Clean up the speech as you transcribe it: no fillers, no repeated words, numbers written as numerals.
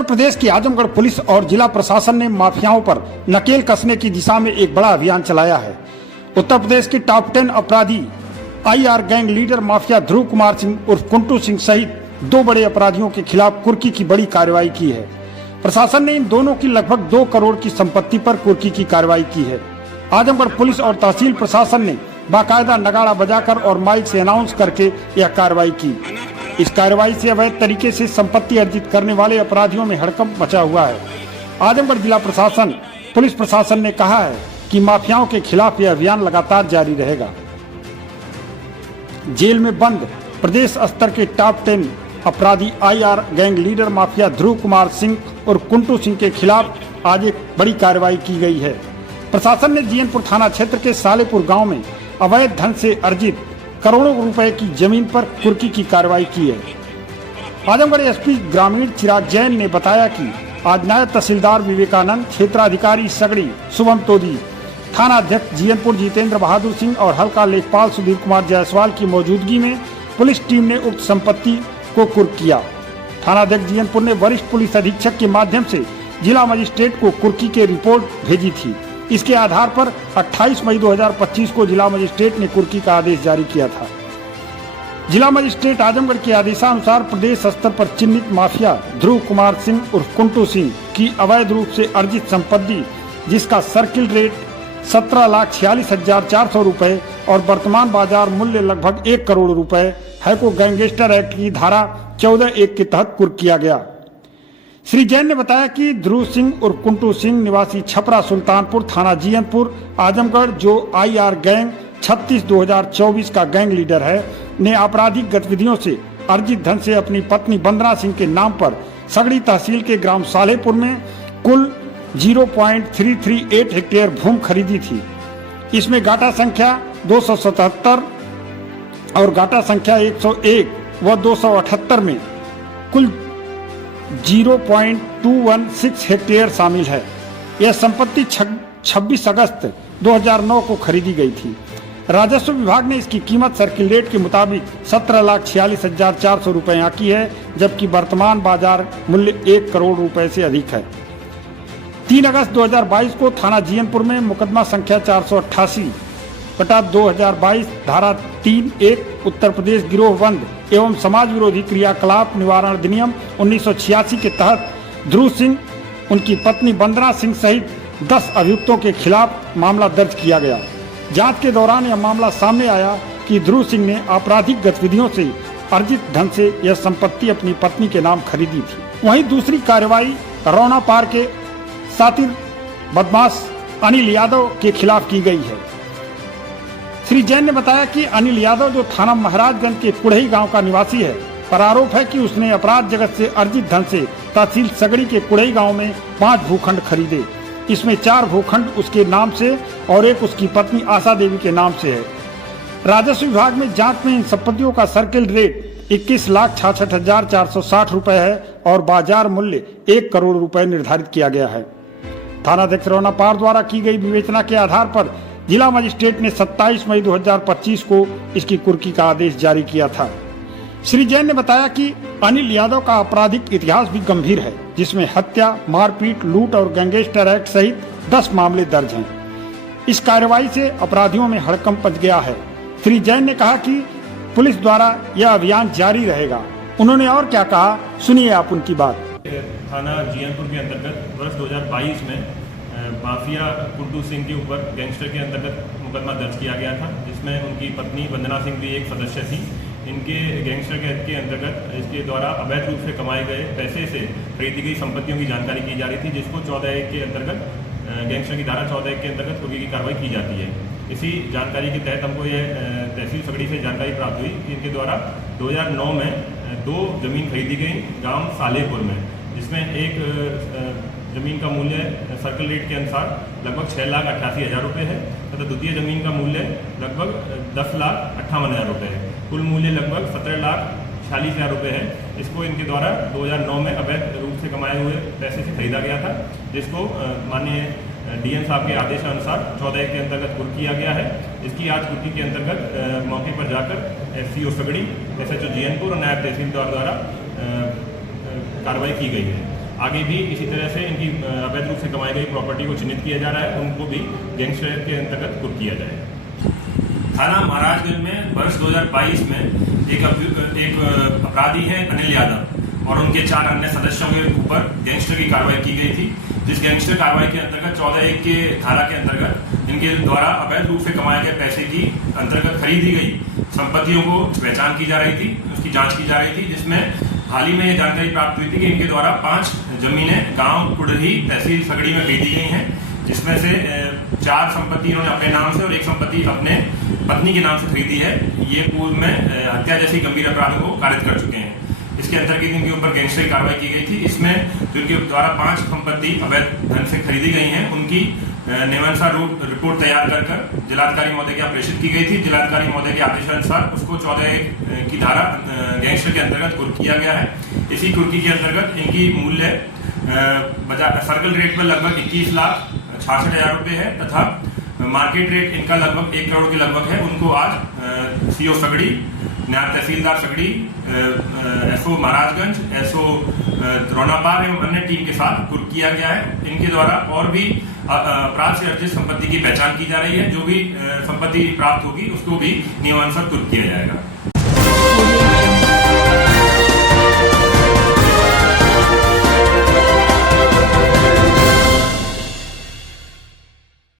उत्तर प्रदेश की आजमगढ़ पुलिस और जिला प्रशासन ने माफियाओं पर नकेल कसने की दिशा में एक बड़ा अभियान चलाया है। उत्तर प्रदेश की टॉप 10 अपराधी आईआर गैंग लीडर माफिया ध्रुव कुमार सिंह उर्फ कुंटू सिंह सहित 2 बड़े अपराधियों के खिलाफ कुर्की की बड़ी कार्रवाई की है। प्रशासन ने इन दोनों की लगभग 2 करोड़ की संपत्ति पर कुर्की की कार्रवाई की है। आजमगढ़ पुलिस और तहसील प्रशासन ने बाकायदा नगाड़ा बजाकर और माइक से अनाउंस करके यह कार्रवाई की। इस कार्रवाई से अवैध तरीके से संपत्ति अर्जित करने वाले अपराधियों में हड़कंप मचा हुआ है। आजमगढ़ जिला प्रशासन, पुलिस प्रशासन ने कहा है कि माफियाओं के खिलाफ यह अभियान लगातार जारी रहेगा। जेल में बंद प्रदेश स्तर के टॉप 10 अपराधी आईआर गैंग लीडर माफिया ध्रुव कुमार सिंह और कुंटू सिंह के खिलाफ आज एक बड़ी कार्रवाई की गई है। प्रशासन ने जीयनपुर थाना क्षेत्र के सालेपुर गांव में अवैध धन से अर्जित करोड़ों रुपए की जमीन पर कुर्की की कार्रवाई की है। आजमगढ़ एसपी ग्रामीण चिराग जैन ने बताया कि आज नायब तहसीलदार विवेकानंद, क्षेत्राधिकारी सगड़ी शुभम तोदी, थाना अध्यक्ष जीयनपुर जितेंद्र बहादुर सिंह और हल्का लेखपाल सुधीर कुमार जायसवाल की मौजूदगी में पुलिस टीम ने उक्त संपत्ति को कुर्क किया। थाना अध्यक्ष जीयनपुर ने वरिष्ठ पुलिस अधीक्षक के माध्यम से जिला मजिस्ट्रेट को कुर्की के रिपोर्ट भेजी थी। इसके आधार पर 28 मई 2025 को जिला मजिस्ट्रेट ने कुर्की का आदेश जारी किया था। जिला मजिस्ट्रेट आजमगढ़ के आदेशानुसार प्रदेश स्तर पर चिन्हित माफिया ध्रुव कुमार सिंह उर्फ कुंटू सिंह की अवैध रूप से अर्जित संपत्ति, जिसका सर्किल रेट 17,46,400 रुपए और वर्तमान बाजार मूल्य लगभग 1 करोड़ रुपए है, को गैंगस्टर एक्ट की धारा 14(1) के तहत कुर्क किया गया। श्री जैन ने बताया कि ध्रुव सिंह और कुंटू सिंह निवासी छपरा सुल्तानपुर थाना जीयनपुर आजमगढ़, जो आईआर गैंग 36/2024 का गैंग लीडर है, ने आपराधिक गतिविधियों से अर्जित धन से अपनी पत्नी वंदना सिंह के नाम पर सगड़ी तहसील के ग्राम सालेपुर में कुल 0.338 हेक्टेयर भूमि खरीदी थी। इसमें गाटा संख्या 277 और गाटा संख्या 101 व 278 में कुल 0.216 हेक्टेयर शामिल है। यह संपत्ति 26 अगस्त 2009 को खरीदी गई थी। राजस्व विभाग ने इसकी कीमत सर्किल रेट के मुताबिक 17,46,400 रुपए आंकी है, जबकि वर्तमान बाजार मूल्य 1 करोड़ रुपए से अधिक है। 3 अगस्त 2022 को थाना जीयनपुर में मुकदमा संख्या 488/2022 धारा 3(1) उत्तर प्रदेश गिरोहबंद एवं समाज विरोधी क्रियाकलाप निवारण अधिनियम 1986 के तहत ध्रुव सिंह, उनकी पत्नी वंदना सिंह सहित 10 अभियुक्तों के खिलाफ मामला दर्ज किया गया। जांच के दौरान यह मामला सामने आया कि ध्रुव सिंह ने आपराधिक गतिविधियों से अर्जित धन से यह संपत्ति अपनी पत्नी के नाम खरीदी थी। वहीं दूसरी कार्रवाई रौना पार के सातिर बदमाश अनिल यादव के खिलाफ की गई है। श्री जैन ने बताया कि अनिल यादव, जो थाना महाराजगंज के कुढ़ई गांव का निवासी है, पर आरोप है कि उसने अपराध जगत से अर्जित धन से तहसील सगड़ी के कुढ़ई गांव में 5 भूखंड खरीदे। इसमें 4 भूखंड उसके नाम से और एक उसकी पत्नी आशा देवी के नाम से है। राजस्व विभाग में जांच में इन संपत्तियों का सर्किल रेट 21,66,460 रुपए है और बाजार मूल्य 1 करोड़ रुपए निर्धारित किया गया है। थाना अध्यक्ष रौना पार द्वारा की गई विवेचना के आधार पर जिला मजिस्ट्रेट ने 27 मई 2025 को इसकी कुर्की का आदेश जारी किया था। श्री जैन ने बताया कि अनिल यादव का आपराधिक इतिहास भी गंभीर है, जिसमें हत्या, मारपीट, लूट और गैंगस्टर एक्ट सहित 10 मामले दर्ज हैं। इस कार्रवाई से अपराधियों में हड़कंप मच गया है। श्री जैन ने कहा कि पुलिस द्वारा यह अभियान जारी रहेगा। उन्होंने और क्या कहा, सुनिए आप उनकी बात। थाना जीयनपुर के अंतर्गत वर्ष 2022 में माफिया कुंटू सिंह के ऊपर गैंगस्टर के अंतर्गत मुकदमा दर्ज किया गया था, जिसमें उनकी पत्नी वंदना सिंह भी एक सदस्य थी। इनके गैंगस्टर के अंतर्गत इसके द्वारा अवैध रूप से कमाए गए पैसे से खरीदी गई संपत्तियों की जानकारी की जा रही थी, जिसको 14(1) के अंतर्गत गैंगस्टर की धारा 14(1) के अंतर्गत कुर्की की कार्रवाई की जाती है। इसी जानकारी के तहत हमको ये तहसील सगड़ी से जानकारी प्राप्त हुई कि इनके द्वारा 2009 में 2 जमीन खरीदी गई गांव सालेपुर में, जिसमें एक जमीन का मूल्य सर्कल रेट के अनुसार लगभग 6,88,000 रुपये है तथा द्वितीय जमीन का मूल्य लगभग 10,58,000 रुपये है। कुल मूल्य लगभग 17,46,000 रुपये है। इसको इनके द्वारा 2009 में अवैध रूप से कमाए हुए पैसे से खरीदा गया था, जिसको माननीय डीएम साहब के आदेशानुसार 14(1) के अंतर्गत कुर्क किया गया है। इसकी आज कुर्की के अंतर्गत मौके पर जाकर एससीओ सगड़ी, एसएचओ जीयनपुर और नायब तहसीलदार द्वारा कार्रवाई की गई है। आगे भी इसी तरह से इनकी अवैध रूप से कमाई गई प्रॉपर्टी को चिन्हित किया जा रहा है, उनको भी गैंगस्टर के अंतर्गत कुर्क किया जाएगा। थाना महाराजगंज में वर्ष 2022 में एक अपराधी है अनिल यादव और उनके 4 अन्य सदस्यों के ऊपर गैंगस्टर की कार्रवाई की गई थी, जिस गैंगस्टर कार्रवाई के अंतर्गत 14(1) के धारा के अंतर्गत इनके द्वारा अवैध रूप से कमाए गए पैसे की अंतर्गत खरीदी गई संपत्तियों को पहचान की जा रही थी, उसकी जांच की जा रही थी, जिसमें हाल ही में ये जानकारी प्राप्त हुई थी कि इनके द्वारा 5 जमीनें गांव कुड़ही तहसील सगड़ी में खरीदी गई हैं, जिसमें से 4 संपत्ति इन्होंने अपने नाम से और 1 संपत्ति अपने पत्नी के नाम से खरीदी है। ये पूर्व में हत्या जैसी गंभीर अपराधों को कारित कर चुके हैं। इसके अंतर्गत इनके ऊपर गैंगस्टर की कार्रवाई की गई थी। इसमें जिनके द्वारा 5 संपत्ति अवैध धन से खरीदी गई हैं, उनकी नियमानुसार रिपोर्ट तैयार कर जिलाधिकारी महोदय के यहाँ प्रेषित की गई थी। जिलाधिकारी महोदय के आदेशानुसार उसको 14(1) की धारा गैंगस्टर के अंतर्गत कुर्क किया गया है। इसी कुर्की के अंतर्गत इनकी मूल्य सर्कल रेट पर लगभग 21,66,000 रुपये है तथा मार्केट रेट इनका लगभग 1 करोड़ के लगभग है। उनको आज सीओ सगड़ी, नायब तहसीलदार सगड़ी, एसओ महाराजगंज, एसओ द्रोणापार एवं अन्य टीम के साथ कुर्क किया गया है। इनके द्वारा और भी अपराध से अर्जित संपत्ति की पहचान की जा रही है। जो भी संपत्ति प्राप्त होगी उसको भी नियमानुसार कुर्क किया जाएगा।